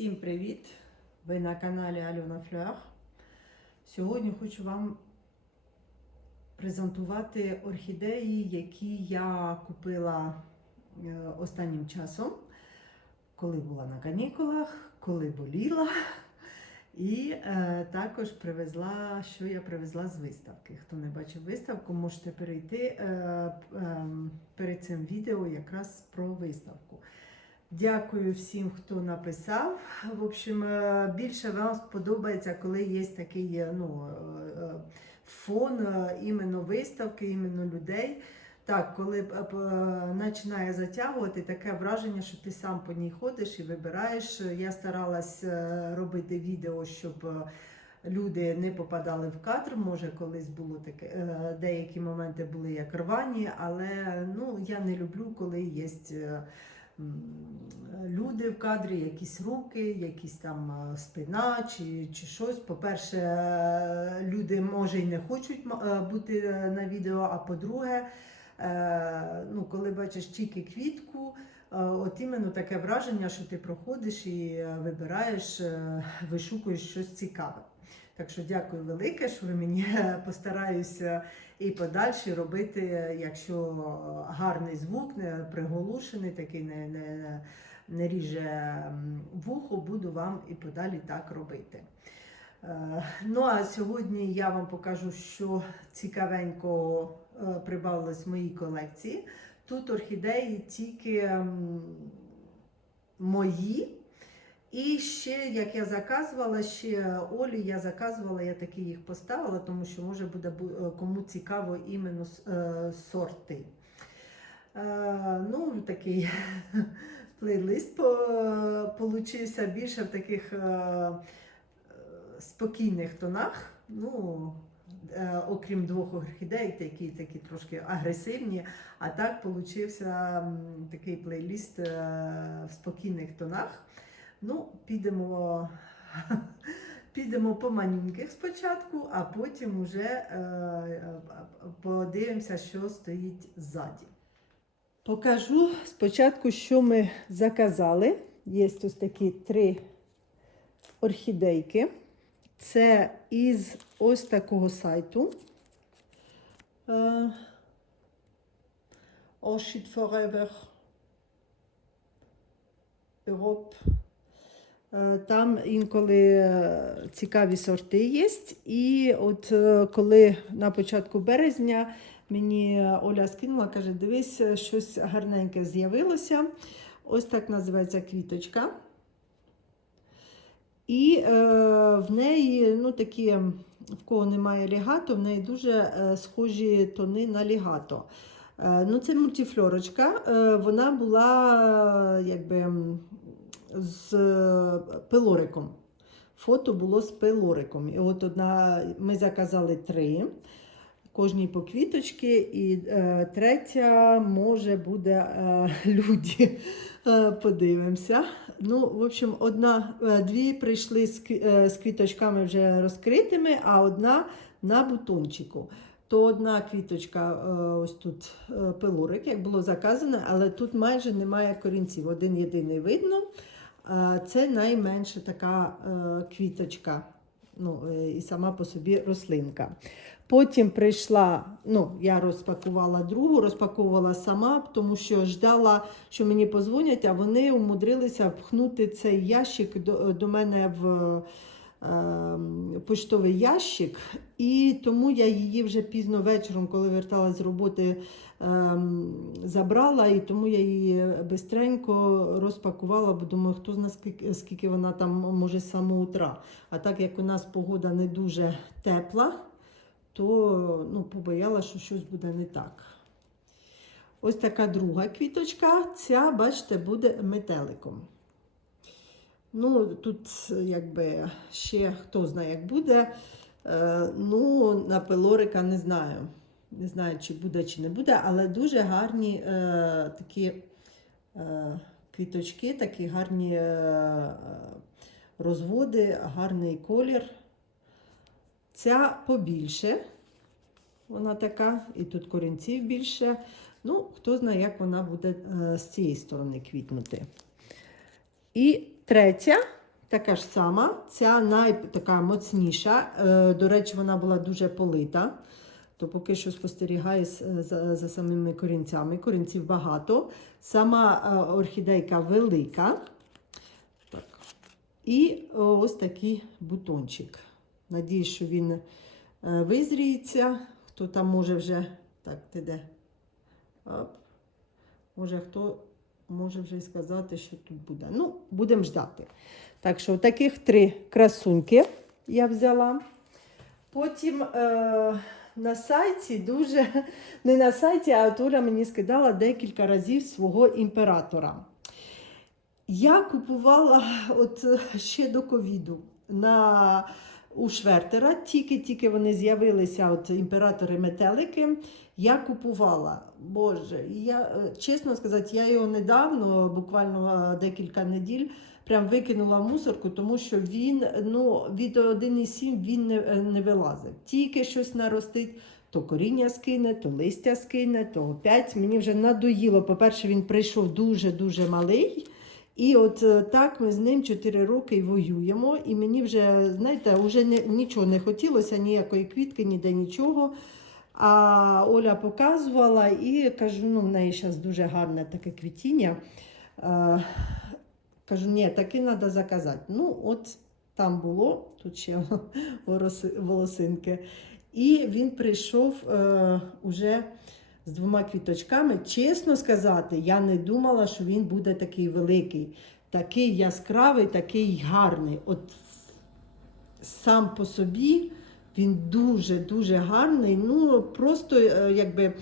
Всім привіт! Ви на каналі Альона Флюар. Сьогодні хочу вам презентувати орхідеї, які я купила е, останнім часом, коли була на канікулах, коли боліла. І е, також привезла, що я привезла з виставки. Хто не бачив виставку, можете перейти е, е, перед цим відео якраз про виставку. Дякую всім, хто написав. В общем, е, більше вам сподобається, коли є такий е, ну, е, фон іменно виставки, іменно людей. Так, коли починає затягувати, таке враження, що ти сам по ній ходиш і вибираєш. Я старалась робити відео, щоб люди не попадали в кадр. Може, колись було таке, деякі моменти були як рвані, але ну, я не люблю, коли є. Люди в кадрі, якісь руки, якісь там е, спина чи, чи щось. По-перше, е, люди може і не хочуть е, бути на відео, а по-друге, ну, коли бачиш тільки квітку, от іменно таке враження, що ти проходиш і вибираєш, вишукуєш щось цікаве. Так що дякую велике, що ви мені постараюся і подальше робити, якщо гарний звук, не приголушений, такий не, не, не ріже вухо, буду вам і подалі так робити. Е, Ну а сьогодні я вам покажу, що цікавенько е, прибавилось в моїй колекції. Тут орхідеї тільки мої. І ще, як я заказувала, ще Олі я заказувала, я таки їх поставила, тому що може буде е, кому цікаво іменно е, сорти. Е, ну, такий плейлист по- получився більше в таких спокійних тонах. Ну, окрім двох орхідей, які такі трошки агресивні. А так получився такий плейлист е, в спокійних тонах. Ну, підемо, підемо по манюньких спочатку, а потім вже е, е, подивимося, що стоїть ззаді. Покажу спочатку, що ми заказали. Є ось такі три орхідейки. Це із ось такого сайту. Е, Orchid Forever Europe. Е, Там інколи е, цікаві сорти є. І от е, коли на початку березня мені Оля скинула, каже, дивись, щось гарненьке з'явилося. Ось так називається квіточка. І е, в неї, ну такі, в кого немає лігато, в неї дуже е, схожі тони на лігато. Е, ну, це мультифлорочка. Е, вона була якби з е, пилориком. Фото було з пилориком. І от одна ми заказали три, кожній по квіточки, і е, третя може буде е, люди. Е, подивимося. Ну, в общем, одна, е, дві прийшли з, е, з квіточками вже розкритими, а одна на бутончику. То одна квіточка, е, ось тут пилорик, як було заказано, але тут майже немає корінців. Один єдиний видно. Це найменша така е, квіточка. Ну, е, і сама по собі рослинка. Потім прийшла, ну, я розпакувала другу, розпаковувала сама, тому що ждала, що мені позвонять, а вони умудрилися впхнути цей ящик до, до мене в поштовий ящик. І тому я її вже пізно вечором, коли верталась з роботи, ем, забрала, і тому я її бистренько розпакувала, бо думаю, хто знає, скільки, вона там може з утра. А так як у нас погода не дуже тепла, то ну, побоялася, що щось буде не так. Ось така друга квіточка. Ця, бачите, буде метеликом. Ну, тут якби ще хто знає, як буде. Е, ну, на пилорика не знаю. Не знаю, чи буде, чи не буде, але дуже гарні е, такі е, квіточки, такі гарні е, розводи, гарний колір. Ця побільше. Вона така, і тут корінців більше. Ну, хто знає, як вона буде е, з цієї сторони квітнути. І третя така ж сама. Ця най така моцніша. Е, До речі, вона була дуже полита. То поки що спостерігаю за, за самими корінцями. Корінців багато. Сама е, орхідейка велика. Так. І ось такий бутончик. Надіюсь, що він е, визріється. Хто там може вже. Так, ти де? Оп. Може, хто може вже й сказати, що тут буде. Ну, будемо ждати. Так що, таких три красуньки я взяла. Потім е, на сайті дуже, не на сайті, а Оля мені скидала декілька разів свого імператора. Я купувала от ще до ковіду на у Швертера, тільки-тільки вони з'явилися, от імператори метелики. Я купувала. Боже, я е, чесно сказати, я його недавно, буквально е, декілька неділь, прям викинула мусорку, тому що він ну, від 1,7 він не, е, не вилазив. Тільки щось наростить, то коріння скине, то листя скине, то опять. Мені вже надоїло. По-перше, він прийшов дуже-дуже малий. І от так ми з ним 4 роки воюємо. І мені вже, знаєте, вже не, нічого не хотілося, ніякої квітки, ніде нічого. А Оля показувала і кажу, ну в неї зараз дуже гарне таке квітіння. Е, кажу, ні, таки треба заказати. Ну, от там було, тут ще волосинки. І він прийшов е, уже з двома квіточками. Чесно сказати, я не думала, що він буде такий великий, такий яскравий, такий гарний. От сам по собі він дуже-дуже гарний. Ну, просто е, якби.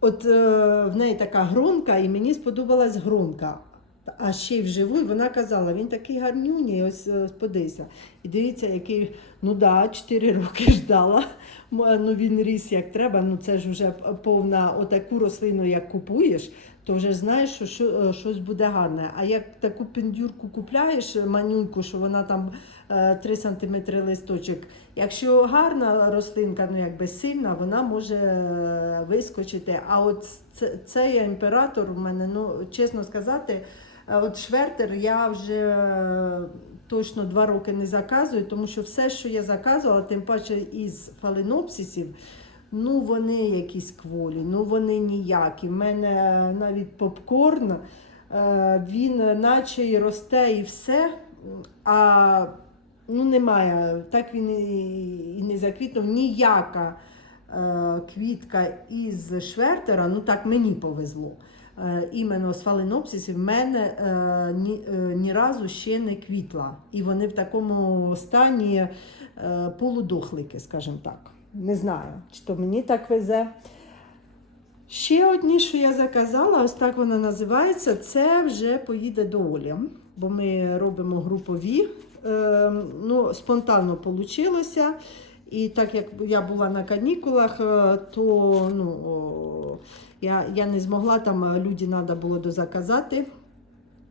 От е, в неї така гронка, і мені сподобалась гронка. А ще й вживу, і вона казала, він такий гарнюній, ось е, подивися. І дивіться, який, ну да, 4 роки ждала. Ну він ріс як треба. Ну це ж вже повна отаку рослину, як купуєш, то вже знаєш, що, що е, щось буде гарне. А як таку пендюрку купляєш, манюньку, що вона там е, 3 см листочок. Якщо гарна рослинка, ну якби сильна, вона може е, вискочити. А от цей імператор у мене, ну чесно сказати, е, от швертер я вже е, точно два роки не заказую, тому що все, що я заказувала, тим паче із фаленопсисів, ну вони якісь кволі, ну вони ніякі. У мене навіть попкорн, е, він наче і росте і все. А ну немає, так він і, не заквітнув. Ніяка е, квітка із швертера, ну так мені повезло. Е, іменно з фаленопсисів в мене ні, ні разу ще не квітла. І вони в такому стані полудохлики, скажімо так. Не знаю, чи то мені так везе. Ще одні, що я заказала, ось так вона називається. Це вже поїде до Олі, бо ми робимо групові. Е, ну, спонтанно вийшло. І так як я була на канікулах, е, то ну, я, я не змогла, там люди треба було дозаказати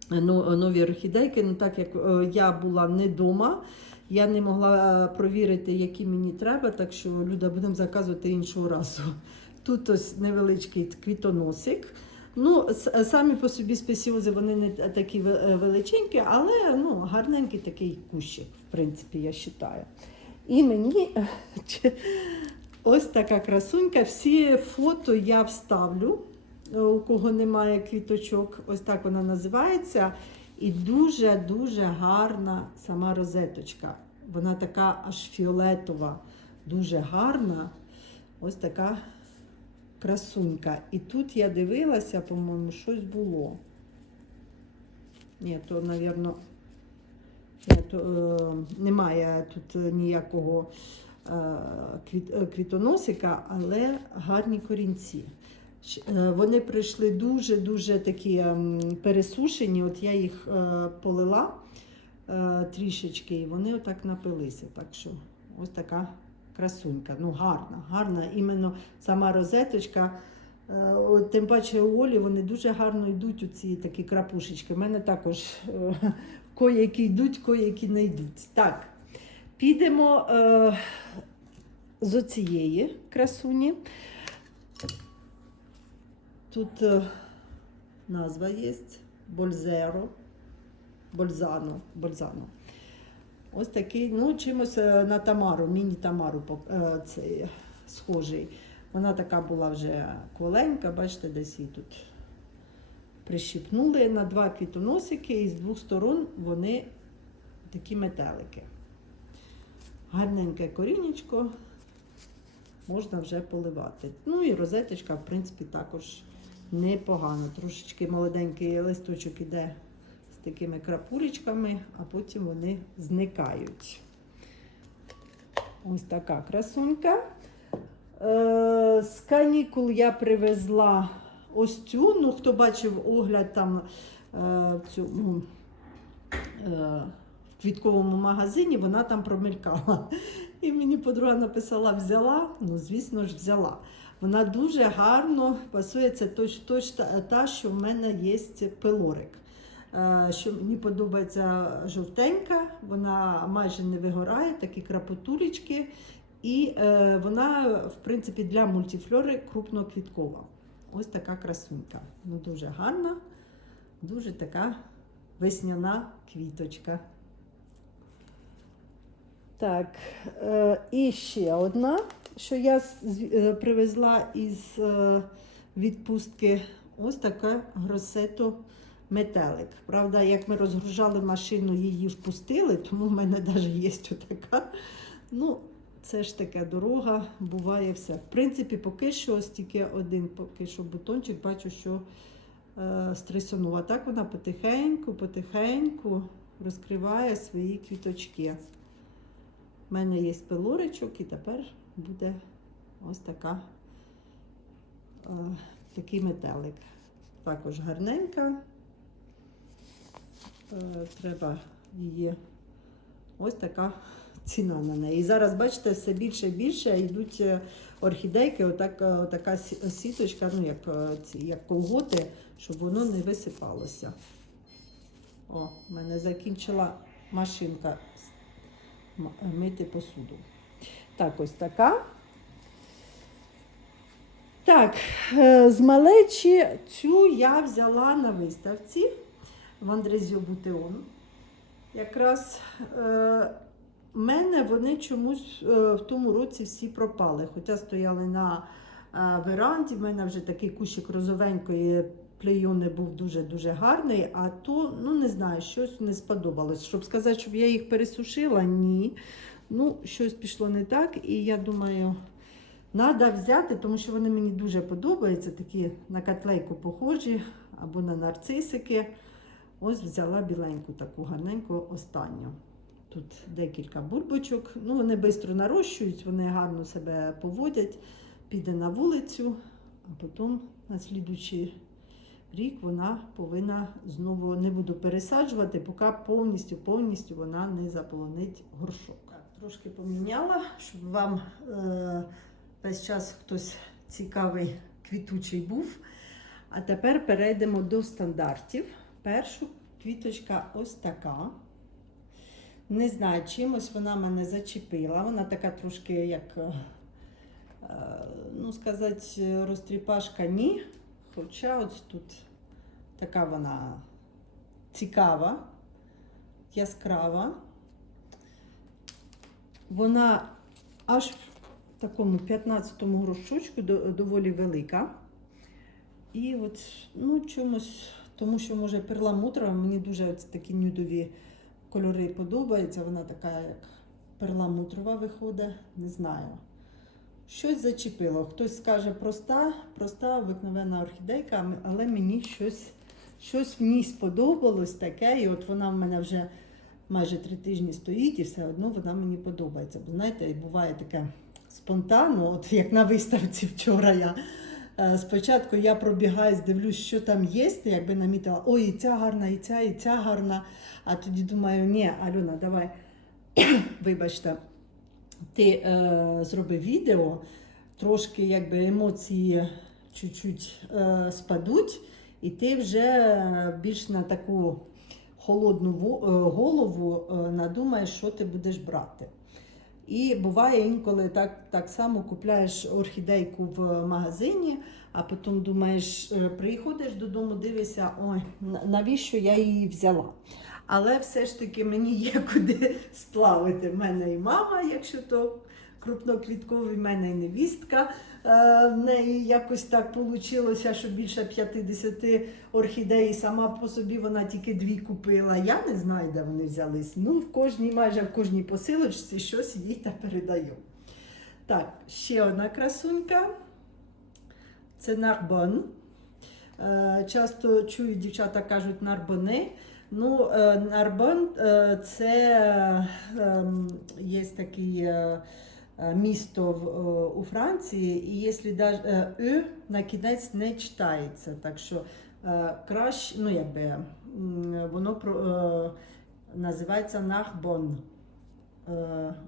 ну, нові орхідейки. Ну, так як е, я була не вдома, я не могла е, провірити, які мені треба, так що Люда, будемо заказувати іншого разу. Тут ось невеличкий квітоносик. Ну, самі по собі спесіози вони не такі е, величенькі, але ну, гарненький такий кущик, в принципі, я вважаю. І мені е, ось така красунька. Всі фото я вставлю, е, у кого немає квіточок. Ось так вона називається. І дуже-дуже гарна сама розеточка. Вона така аж фіолетова, дуже гарна. Ось така красунька. І тут я дивилася, по-моєму, щось було. Ні, то, то, е, немає тут ніякого е, квіт, е, квітоносика, але гарні корінці. Е, Вони прийшли дуже-дуже такі ем, пересушені. От я їх е, полила е, трішечки, і вони отак напилися. Так що ось така красунька. Ну, гарна, гарна. Іменно сама розеточка. Тим паче у Олі вони дуже гарно йдуть у ці такі крапушечки. У мене також кої-які йдуть, кої-які не йдуть. Так, підемо е, з оцієї красуні. Тут е, назва є Бользеро. Бользано. Бользано. Ось такий, ну, чимось е, на Тамару, міні-Тамару е, цей, схожий. Вона така була вже кволенька, бачите, десь її тут прищіпнули на два квітоносики, і з двох сторон вони такі метелики. Гарненьке корінечко можна вже поливати. Ну і розеточка, в принципі, також непогано. Трошечки молоденький листочок іде з такими крапулечками, а потім вони зникають. Ось така красунька. Е, з канікул я привезла ось цю. Ну, хто бачив огляд там е, в цьому. Е, в квітковому магазині вона там промелькала. І мені подруга написала: взяла. Ну, звісно ж, взяла. Вона дуже гарно пасує. Це точ, та, що в мене є пилорик. Е, Що мені подобається жовтенька, вона майже не вигорає, такі крапотулечки. І е, вона, в принципі, для мультифлори крупноквіткова. Ось така красунька. Ну, дуже гарна, дуже така весняна квіточка. Так, е, і ще одна, що я е, привезла із е, відпустки. Ось така гросето метелик. Правда, як ми розгружали машину, її впустили, тому в мене навіть є така. Ну, це ж таке дорога, буває все. В принципі, поки що ось тільки один поки що бутончик, бачу, що е, стресонув. А так вона потихеньку, потихеньку розкриває свої квіточки. У мене є пилоричок і тепер буде ось така, е, такий метелик. Також гарненька. Е, треба її ось така ціна на неї. І зараз, бачите, все більше і більше йдуть е, орхідейки, отак, е, отака сіточка, ну як, е, як колготи, щоб воно не висипалося. О, в мене закінчила машинка мити посуду. Так, ось така. Так, е, з малечі цю я взяла на виставці в Андрезіо Бутеон. Якраз е, мене вони чомусь е, в тому році всі пропали. Хоча стояли на е, веранді, в мене вже такий кущик розовенької плейони був дуже-дуже гарний, а то, ну не знаю, щось не сподобалось. Щоб сказати, щоб я їх пересушила, ні. Ну, щось пішло не так, і я думаю, треба взяти, тому що вони мені дуже подобаються, такі на котлейку похожі або на нарцисики. Ось взяла біленьку таку гарненьку останню. Тут декілька бульбочок. Ну, вони швидко нарощують, вони гарно себе поводять, піде на вулицю, а потім на слідуючий рік вона повинна знову не буду пересаджувати, поки повністю повністю вона не заполонить горшок. Трошки поміняла, щоб вам е, весь час хтось цікавий квітучий був. А тепер перейдемо до стандартів. Першу квіточка ось така. Не знаю, чимось вона мене зачепила. Вона така трошки, як, е, ну сказати, розтріпашка ні. Хоча ось тут така вона цікава, яскрава. Вона аж в такому 15-му горшочку до- доволі велика. І от, ну, чомусь, тому що, може, перламутрова, мені дуже от такі нюдові кольори подобаються. Вона така, як перламутрова виходить, не знаю. Щось зачепило. Хтось скаже проста, проста, обикновена орхідейка, але мені щось, щось в ній сподобалось таке. І от вона в мене вже майже три тижні стоїть, і все одно вона мені подобається. Бо знаєте, буває таке спонтанно, от як на виставці вчора я. Е, Спочатку я пробігаюсь, дивлюсь, що там є, якби намітила, ой, і ця гарна, і ця, і ця гарна. А тоді думаю, ні, Альона, давай, вибачте, ти е, зроби відео, трошки якби емоції чуть-чуть е, спадуть, і ти вже більш на таку холодну е, голову е, надумаєш, що ти будеш брати. І буває інколи так, так само купляєш орхідейку в магазині, а потім думаєш, е, приходиш додому, дивишся, ой, навіщо я її взяла. але все ж таки мені є куди сплавити. В мене і мама, якщо то крупноквітковий, в мене невістка. Е, В неї якось так вийшло, що більше 50 орхідей, сама по собі вона тільки дві купила. Я не знаю, де вони взялись. Ну, в кожній, майже в кожній посилочці щось їй та передаю. Так, ще одна красунька. Це нарбон. Е, Часто чую, дівчата кажуть нарбони. Ну, е, нарбон це ем, є такий місто в, е, у Франції, і якщо «ю» на кінець не читається. Так що е, краще, ну якби воно про, називається Нахбон.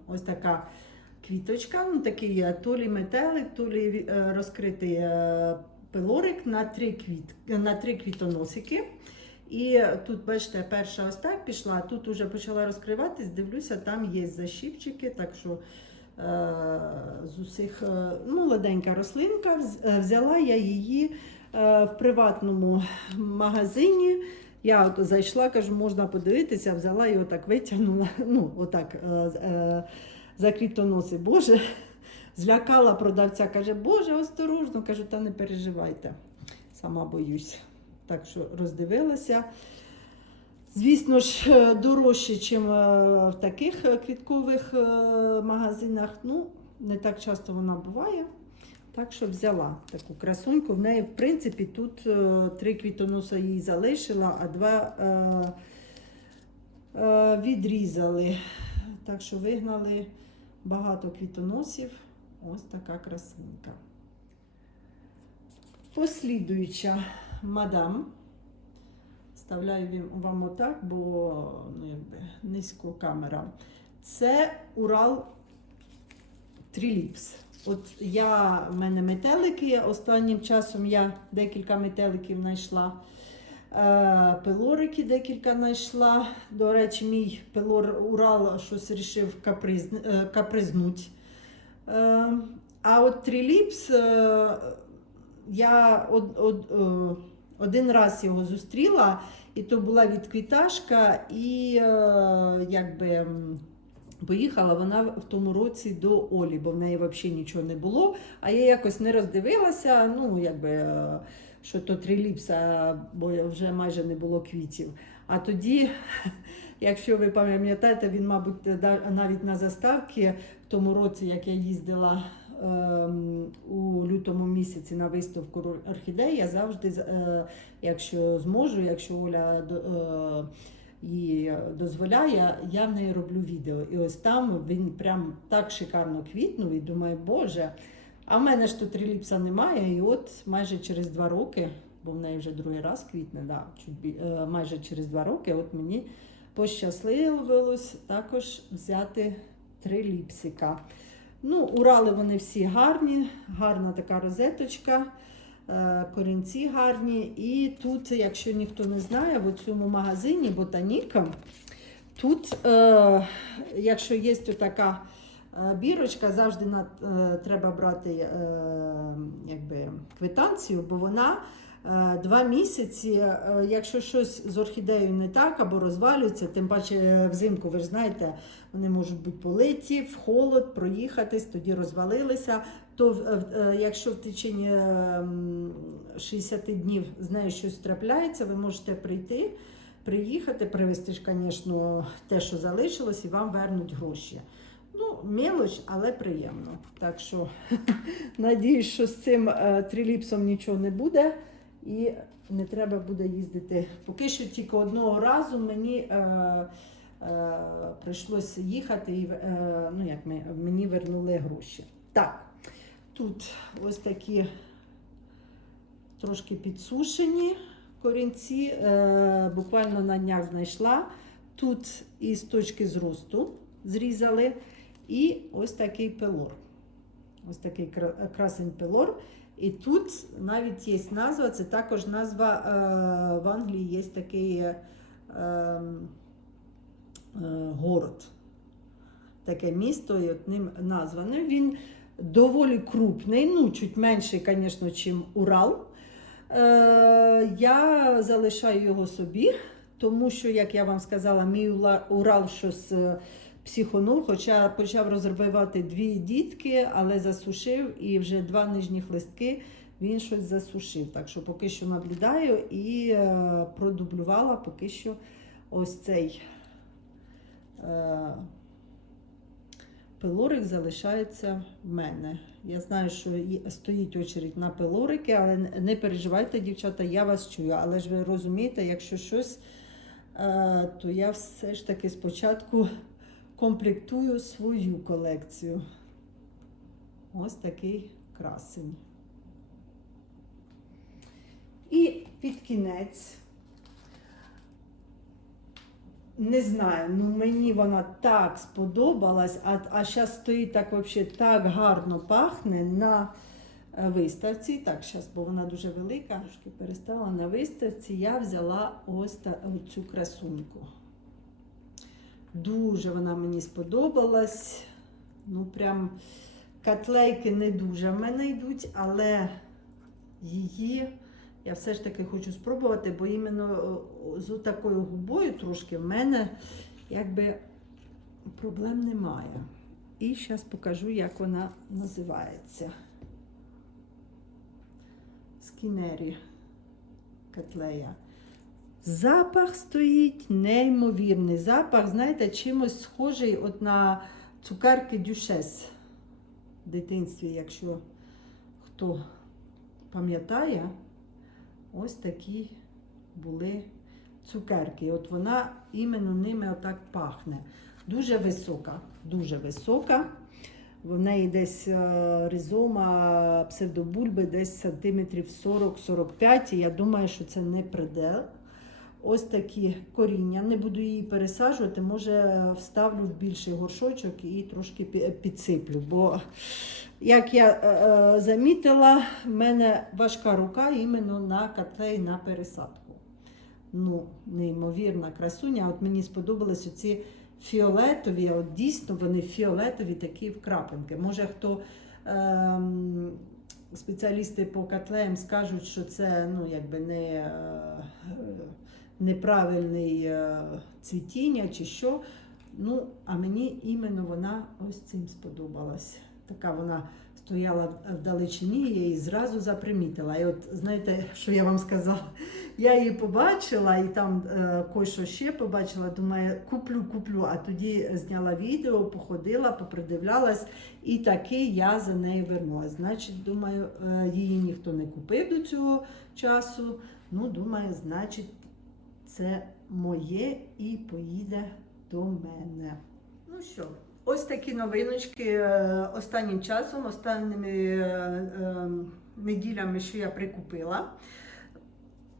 Ось така квіточка, ну такий то лі метелик, то лі розкритий пилорик на три, квіт, на три квітоносики. І тут, бачите, перша ось так пішла, тут вже почала розкриватись, дивлюся, там є защіпчики, так що з усіх е, ну, молоденька рослинка. Е, Взяла я її е, в приватному магазині. Я от зайшла, кажу, можна подивитися, взяла і отак витягнула. Ну, отак е, е, за квітоноси. Боже, злякала продавця, каже, Боже, осторожно, кажу, та не переживайте. Сама боюсь. Так що роздивилася. Звісно ж, е, дорожче, ніж в таких е, квіткових е, магазинах. Ну, не так часто вона буває. Так що взяла таку красуньку. В неї, в принципі, тут е, три квітоноса їй залишила, а два е, е, відрізали. Так що вигнали багато квітоносів. Ось така красунька. Послідуюча мадам. Вставляю вам отак, бо ну, якби, низько камера. Це Урал Тріліпс. От я, в мене метелики. Останнім часом я декілька метеликів знайшла. Е, пилорики декілька знайшла. До речі, мій пилор Урал щось рішив каприз, е, капризнуть. Е, а от Тріліпс е, я од, од, один раз його зустріла, і то була відквіташка, і е, якби. Поїхала вона в тому році до Олі, бо в неї взагалі нічого не було. А я якось не роздивилася, ну якби е, що то триліпса, бо вже майже не було квітів. А тоді, якщо ви пам'ятаєте, він, мабуть, да- навіть на заставці в тому році, як я їздила у лютому місяці на виставку ор- орхідей, я завжди, е, якщо зможу, якщо Оля е, дозволяє, я в неї роблю відео. І ось там він прям так шикарно квітнув і думаю, боже. А в мене ж тут реліпса немає, і от майже через два роки, бо в неї вже другий раз квітне, да, е, майже через два роки, от мені пощасливилось також взяти три ліпсика. Ну, Урали вони всі гарні, гарна така розеточка, е, корінці гарні. І тут, якщо ніхто не знає, в цьому магазині Ботаніка, тут, е, якщо є така е, бірочка, завжди треба брати якби, квитанцію, бо вона два місяці, е, якщо щось з орхідеєю не так або розвалюється, тим паче е, взимку, ви ж знаєте, вони можуть бути политі, в холод, проїхатись, тоді розвалилися. То е, якщо в течение ем, 60 днів з нею щось трапляється, ви можете прийти, приїхати, привезти ж, звісно, те, що залишилось, і вам вернуть гроші. Ну, мелоч, але приємно. Так що надіюсь, що з цим е, триліпсом нічого не буде. І не треба буде їздити. Поки що тільки одного разу мені е, е, прийшлося їхати, і е, ну, як ми, мені вернули гроші. Так, тут ось такі трошки підсушені корінці, е, буквально на днях знайшла. Тут із точки зросту зрізали. І ось такий пилор. Ось такий красень пилор. І тут навіть є назва, це також назва е, в Англії є такий е, е, город. Таке місто, от ним назване. Він доволі крупний, ну, чуть менший, звісно, ніж Урал. Я залишаю його собі, тому що, як я вам сказала, мій Урал щось психонув, хоча почав розвивати дві дітки, але засушив і вже два нижніх листки він щось засушив. Так що поки що наблюдаю і е, продублювала поки що ось цей е, пилорик залишається в мене. Я знаю, що стоїть очередь на пилорики, але не переживайте, дівчата, я вас чую. Але ж ви розумієте, якщо щось, е, то я все ж таки спочатку комплектую свою колекцію. Ось такий красень. І під кінець. Не знаю, ну мені вона так сподобалась, а, а зараз стоїть так вообще так гарно пахне на е, виставці. Так, зараз, бо вона дуже велика, трошки перестала на виставці. Я взяла ось цю красуньку. Дуже вона мені сподобалась. Ну, прям котлейки не дуже в мене йдуть, але її я все ж таки хочу спробувати, бо іменно з такою губою трошки в мене якби проблем немає. І зараз покажу, як вона називається. Скінері котлея. Запах стоїть неймовірний. Запах, знаєте, чимось схожий от на цукерки дюшес в дитинстві, якщо хто пам'ятає, ось такі були цукерки. От вона іменно ними отак пахне. Дуже висока, дуже висока. В неї десь е, ризома псевдобульби десь сантиметрів 40-45. І я думаю, що це не предел. Ось такі коріння. Не буду її пересаджувати, може вставлю в більший горшочок і трошки підсиплю. Бо, як я е, е, замітила, в мене важка рука іменно на котлей на пересадку. Ну, неймовірна красуня. От мені сподобались оці фіолетові, от дійсно вони фіолетові такі вкрапинки. Може, хто ем, спеціалісти по котлеям скажуть, що це ну, якби не, е, неправильний е, цвітіння чи що. Ну, а мені іменно вона ось цим сподобалась. Така вона стояла в- вдалечині, я її зразу запримітила. І от знаєте, що я вам сказала? Я її побачила і там е, кое-що ще побачила. Думаю, куплю, куплю. А тоді зняла відео, походила, попридивлялась, і таки я за нею вернулась. Значить, думаю, е, її ніхто не купив до цього часу. Ну, думаю, значить, це моє і поїде до мене. Ну що, ось такі новиночки е, останнім часом, останніми е, е, неділями, що я прикупила.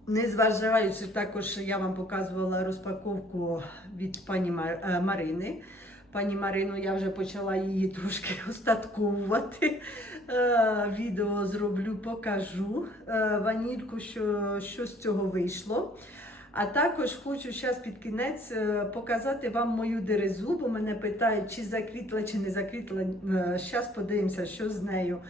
Незважаючи також, я вам показувала розпаковку від пані Марини. Пані Марину, я вже почала її трошки остатковувати. Відео зроблю, покажу ванільку, що, що з цього вийшло. А також хочу зараз під кінець е, показати вам мою дерезу, бо мене питають, чи заквітла, чи не заквітла. Зараз подивимося, що з нею.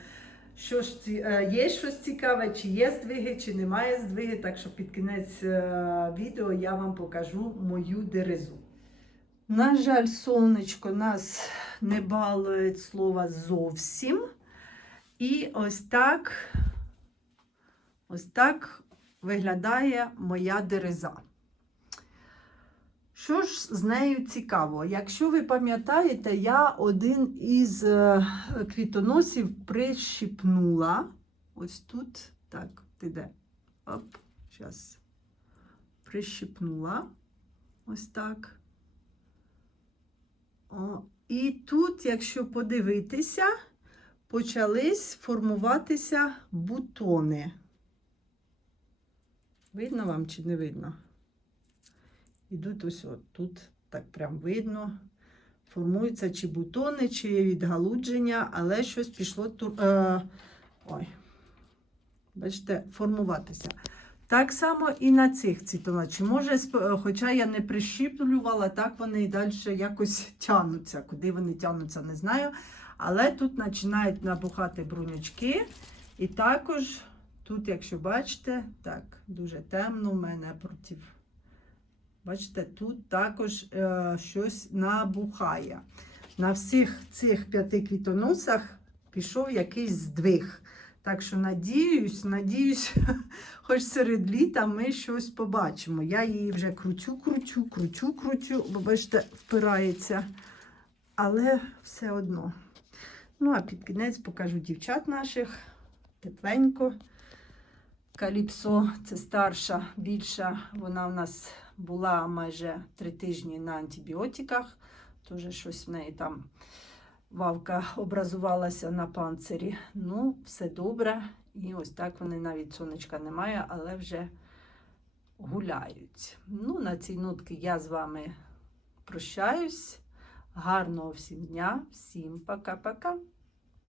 Що ж е, є щось цікаве, чи є здвиги, чи немає здвиги. Так що під кінець е, відео я вам покажу мою дерезу. На жаль, сонечко нас не балує слова зовсім. І ось так, ось так виглядає моя дереза. Що ж з нею цікаво? Якщо ви пам'ятаєте, я один із е, квітоносів прищипнула. Ось тут, так, ти де? Оп, зараз. Прищипнула. Ось так. О, і тут, якщо подивитися, почались формуватися бутони. Видно вам чи не видно? Ідуть ось от тут, так прям видно. Формуються чи бутони, чи відгалудження, але щось пішло. Е, ой, бачите, формуватися. Так само і на цих цвітоночі. Може, е, хоча я не прищіплювала, так вони і далі якось тягнуться. Куди вони тягнуться, не знаю. Але тут починають набухати брунячки. І також тут, якщо бачите, так, дуже темно в мене проти. Бачите, тут також е, щось набухає. На всіх цих п'яти квітоносах пішов якийсь здвиг. Так що надіюсь, надіюсь, хоч серед літа ми щось побачимо. Я її вже кручу, кручу, кручу, кручу, бо бачите, впирається. Але все одно. Ну, а під кінець покажу дівчат наших. Тепленько. Каліпсо це старша, більша. Вона в нас була майже три тижні на антибіотиках. Тоже щось в неї там вавка образувалася на панцирі. Ну, все добре. І ось так вони навіть сонечка немає, але вже гуляють. Ну, на цій нотки я з вами прощаюсь. Гарного всім дня, всім пока-пока.